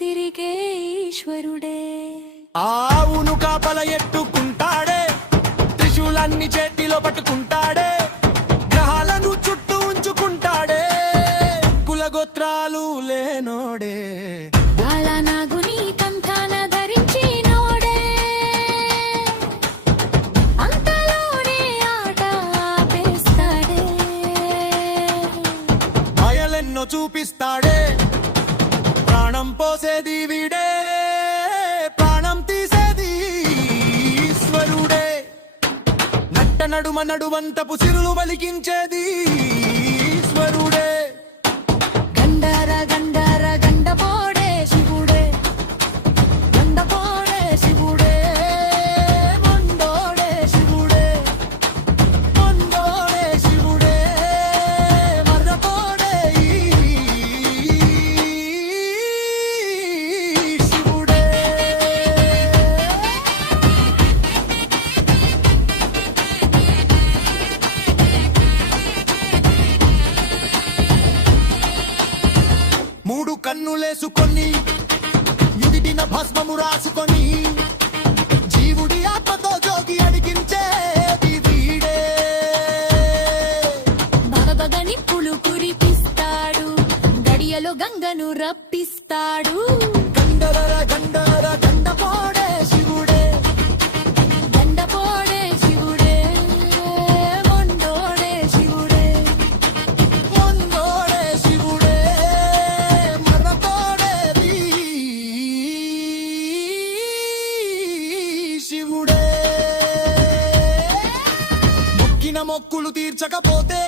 తిరిగే ఈశ్వరుడే. ఆవును కాపల ఎట్టుకుంటాడే, త్రిశూలాన్ని చేతిలో పట్టుకుంటాడే, గ్రహాలను చుట్టూ ఉంచుకుంటాడే, కులగోత్రాలు లేనోడే. బాలనాగుని కంఠాన ధరించినోడే, అంతలోనే ఆట ఆపేస్తాడే. మాయలెన్నో చూపిస్తాడే, ప్రాణం పోసేది వీడే, ప్రాణం తీసేది ఈశ్వరుడే. నట్ట నడుమ నడువంతపు సిరులు వలికించేది ఈశ్వరుడే. గండార గండార గండపోడే శివుడే, గండపోడే శివుడే, మొండోడే శివుడే, మొండోడే శివుడే, మర్రపోడే శివుడే. మూడు కన్నులేసుకొని నుదిటిన భస్మము రాసుకొని జీవుడి ఆత్మతో జోగి అడిగించేది వీడే. భగభగని పులు కురిపిస్తాడు, గడియలో గంగను రప్పిస్తాడు. గండర గండర గండపోడే శివుడే, గండపోడే శివుడే, మొండోడే శివుడే, మొండోడే శివుడే, మర్రపోడేది శివుడే. మొక్కిన మొక్కులు తీర్చకపోతే